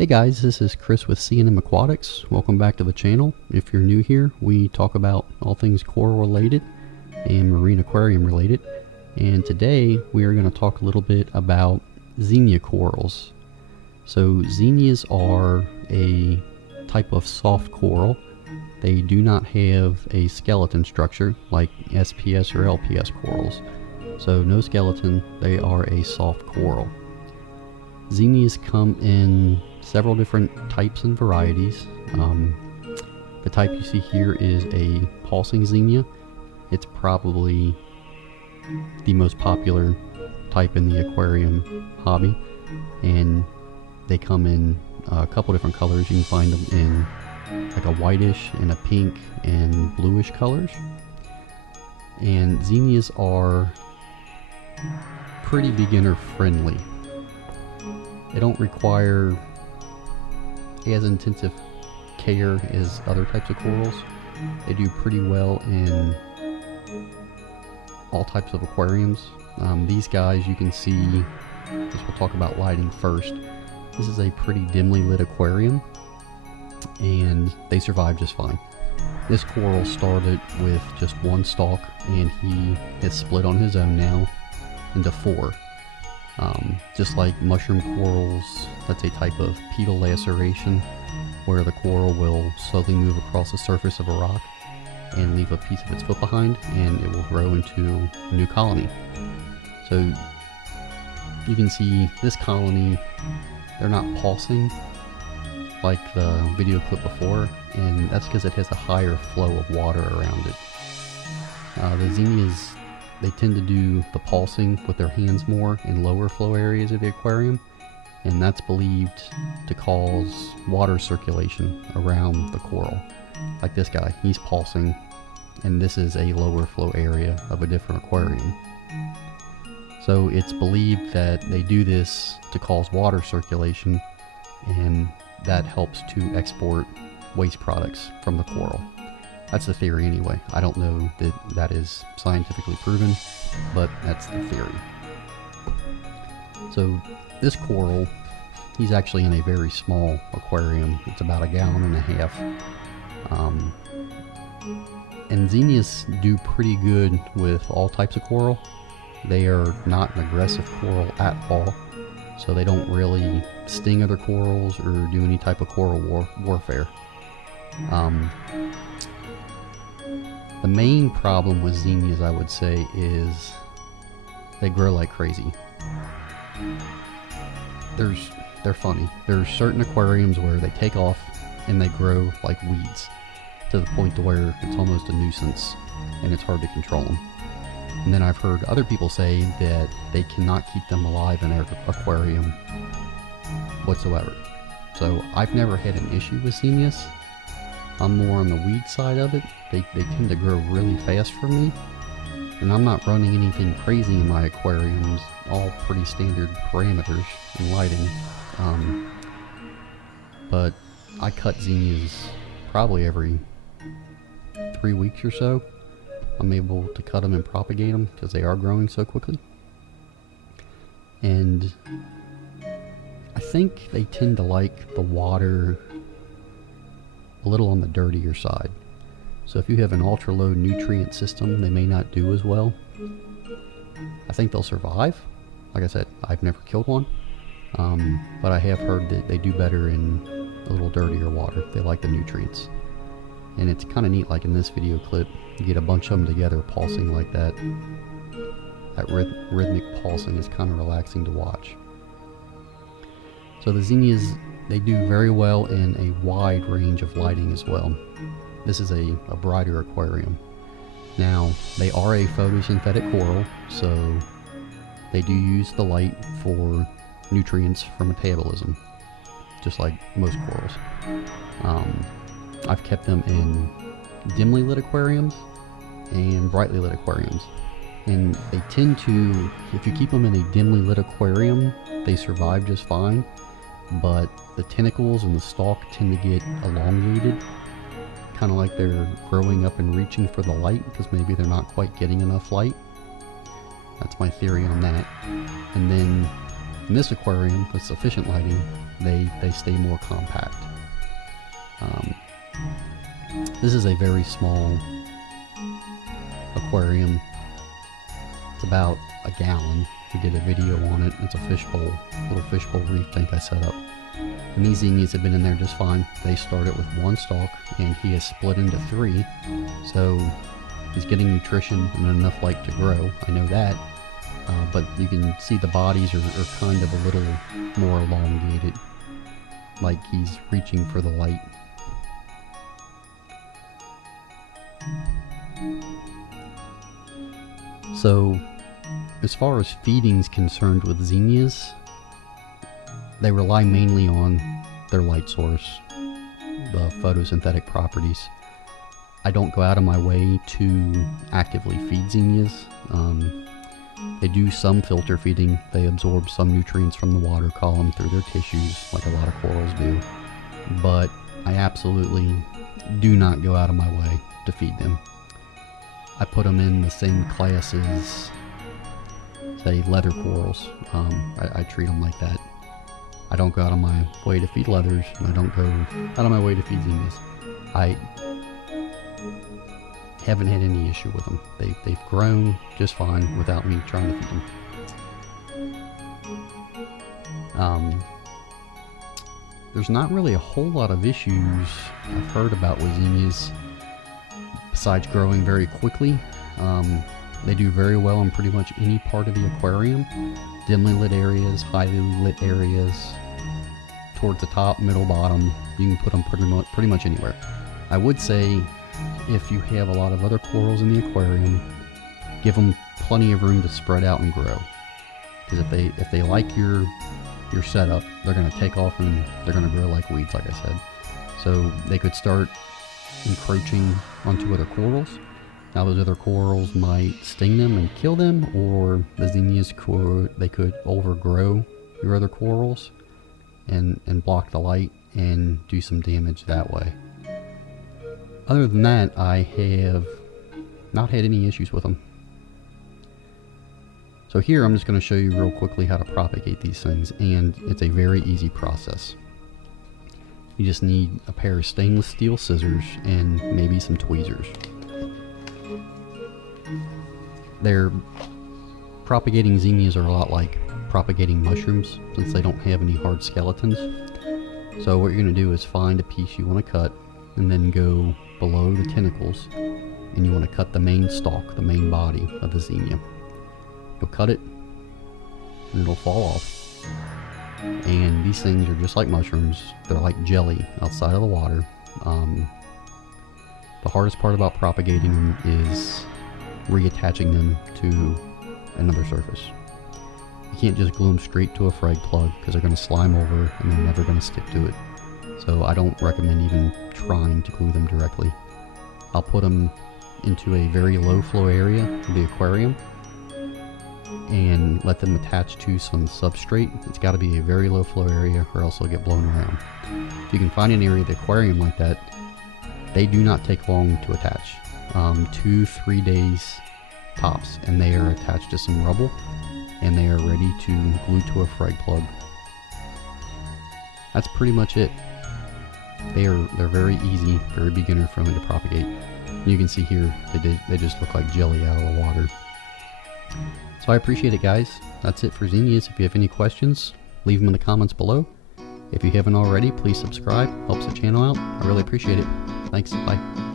Hey guys, this is Chris with C&M Aquatics. Welcome back to the channel. If you're new here, we talk about all things coral related and marine aquarium related. And today we are going to talk a little bit about Xenia corals. So Xenias are a type of soft coral. They do not have a skeleton structure like SPS or LPS corals. So no skeleton, they are a soft coral. Xenias come in several different types and varieties. The type you see here is a pulsing Xenia. It's probably the most popular type in the aquarium hobby, and they come in a couple different colors. You can find them in like a whitish and a pink and bluish colors. And Xenias are pretty beginner friendly. They don't require as intensive care as other types of corals. They do pretty well in all types of aquariums. These guys you can see, we'll talk about lighting first. This is a pretty dimly lit aquarium and they survive just fine. This coral started with just one stalk and he has split on his own now into 4. Just like mushroom corals, that's a type of pedal laceration where the coral will slowly move across the surface of a rock and leave a piece of its foot behind, and it will grow into a new colony. So you can see this colony, they're not pulsing like the video clip before, and that's because it has a higher flow of water around it. The Xenias, they tend to do the pulsing with their hands more in lower flow areas of the aquarium, and that's believed to cause water circulation around the coral. Like this guy, he's pulsing, and this is a lower flow area of a different aquarium. So it's believed that they do this to cause water circulation, and that helps to export waste products from the coral. That's the theory anyway. I don't know that that is scientifically proven, but that's the theory. So this coral, he's actually in a very small aquarium. It's about 1.5 gallons. And Xenias do pretty good with all types of coral. They are not an aggressive coral at all, so they don't really sting other corals or do any type of coral warfare. The main problem with Xenias, I would say, is they grow like crazy. They're funny. There's certain aquariums where they take off and they grow like weeds to the point to where it's almost a nuisance and it's hard to control them. And then I've heard other people say that they cannot keep them alive in their aquarium whatsoever. So I've never had an issue with Xenias. I'm more on the weed side of it. They tend to grow really fast for me, and I'm not running anything crazy in my aquariums, all pretty standard parameters and lighting. But I cut Xenias probably every 3 weeks or so. I'm able to cut them and propagate them because they are growing so quickly. And I think they tend to like the water a little on the dirtier side. So if you have an ultra low nutrient system, they may not do as well. I think they'll survive. Like I said, I've never killed one, but I have heard that they do better in a little dirtier water. They like the nutrients. And it's kind of neat, like in this video clip, you get a bunch of them together pulsing like that. That rhythmic pulsing is kind of relaxing to watch. So the Xenias, they do very well in a wide range of lighting as well. This is a brighter aquarium. Now, they are a photosynthetic coral, so they do use the light for nutrients for metabolism, just like most corals. I've kept them in dimly lit aquariums and brightly lit aquariums. And they tend to, if you keep them in a dimly lit aquarium, they survive just fine. But the tentacles and the stalk tend to get elongated, kind of like they're growing up and reaching for the light because maybe they're not quite getting enough light. That's my theory on that. And then in this aquarium with sufficient lighting, they stay more compact. This is a very small aquarium. It's about a gallon. We did a video on it. It's a fishbowl, little fishbowl reef tank I set up. And these zinnias have been in there just fine. They started with one stalk, and he has split into 3. So he's getting nutrition and enough light to grow. I know that. But you can see the bodies are kind of a little more elongated, like he's reaching for the light. So, as far as feeding's concerned with zinnias, they rely mainly on their light source, the photosynthetic properties. I don't go out of my way to actively feed zinnias. They do some filter feeding. They absorb some nutrients from the water column through their tissues, like a lot of corals do. But I absolutely do not go out of my way to feed them. I put them in the same class as, say, leather corals. I treat them like that. I don't go out of my way to feed leathers, and I don't go out of my way to feed zinnias. I haven't had any issue with them. They've grown just fine without me trying to feed them. There's not really a whole lot of issues I've heard about with zinnias, besides growing very quickly. They do very well in pretty much any part of the aquarium. Dimly lit areas, highly lit areas, towards the top, middle, bottom. You can put them pretty much anywhere. I would say, if you have a lot of other corals in the aquarium, give them plenty of room to spread out and grow. Because if they like your setup, they're going to take off and they're going to grow like weeds, like I said. So they could start encroaching onto other corals. Now those other corals might sting them and kill them, or the zinnias could overgrow your other corals and block the light and do some damage that way. Other than that, I have not had any issues with them. So here I'm just going to show you real quickly how to propagate these things, and it's a very easy process. You just need a pair of stainless steel scissors and maybe some tweezers. Propagating zinnias are a lot like propagating mushrooms, since they don't have any hard skeletons. So what you're going to do is find a piece you want to cut, and then go below the tentacles, and you want to cut the main stalk, the main body of the zinnia. You'll cut it, and it'll fall off. And these things are just like mushrooms. They're like jelly outside of the water. The hardest part about propagating them is reattaching them to another surface. You can't just glue them straight to a frag plug, because they're going to slime over and they're never going to stick to it. So I don't recommend even trying to glue them directly. I'll put them into a very low flow area of the aquarium and let them attach to some substrate. It's got to be a very low flow area, or else they'll get blown around. If you can find an area of the aquarium like that, they do not take long to attach. 2-3 days tops, and they are attached to some rubble, and they are ready to glue to a frag plug. That's pretty much it. They're very easy, very beginner friendly to propagate. You can see here they just look like jelly out of the water. So I appreciate it, guys. That's it for zinnias. If you have any questions, leave them in the comments below. If you haven't already, please subscribe. Helps the channel out. I really appreciate it. Thanks. Bye.